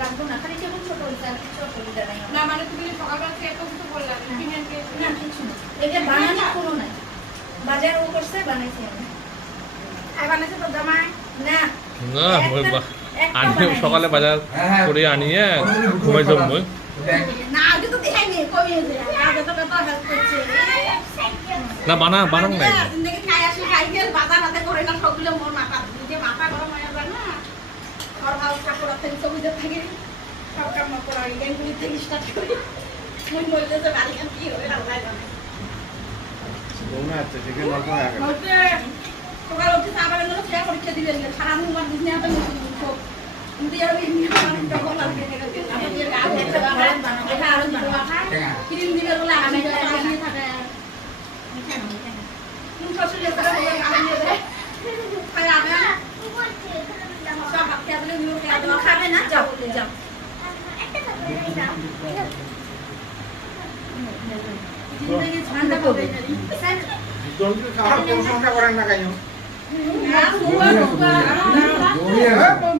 লাগবো না, খালি যেমন ছোট হয়েছে আর কিছু অসুবিধা নাই। না মানে তুমি সকালবেলা থেকে এত কিছু বললাম না কিছু না, এটা বানানো কোনো নাই, বাজার ও করছে বানাইছি আমি। আর বানাইছে তো জামাই না না আনিয়ে সকালে বাজার করে আনিয়ে ঘুমাই যাব মই না, আগে তো দেখাইনি কই হয়েছে, আগে তো কত হেল্প করছে না বানাং নাই জিন্দগি খাই আসি খাই গেল বাজার হাতে করে না সবগুলো মোর মাথা যে মাথা গরম হয়ে যায় না। আর ভালো ঠাকুর থেকে সবুজে থাকে সব কাম করা এই গেমগুলি থেকে স্টার্ট করি মই বলতে যে বাড়ি কাম কি হবে আল্লাহ জানে। ওনা আছে থেকে গল্প হয়ে গেল বলতে সকাল উঠে আবার এলো শেয়ার পরীক্ষা দিবেন সারা দিন আমার দিনে হাতে মুখ কিন্তু আর এই নিয়ে আমার ডবল লাগে আমাদের আগে একটা ভাত বানাবো এটা আরো বানাবো ক্রিম দিলে বলে আমি নিয়ে থাকে তুমি শ্বশুর এসে বলে আমি নিয়ে খাই আমি সব ভাত খেয়ে বলে নিয়ে তুমি খাবে না, যাও যাও জিন্দগি ঠান্ডা হবে না জলদি খাওয়ার প্রশংসা করেন না কেন না সুবা সুবা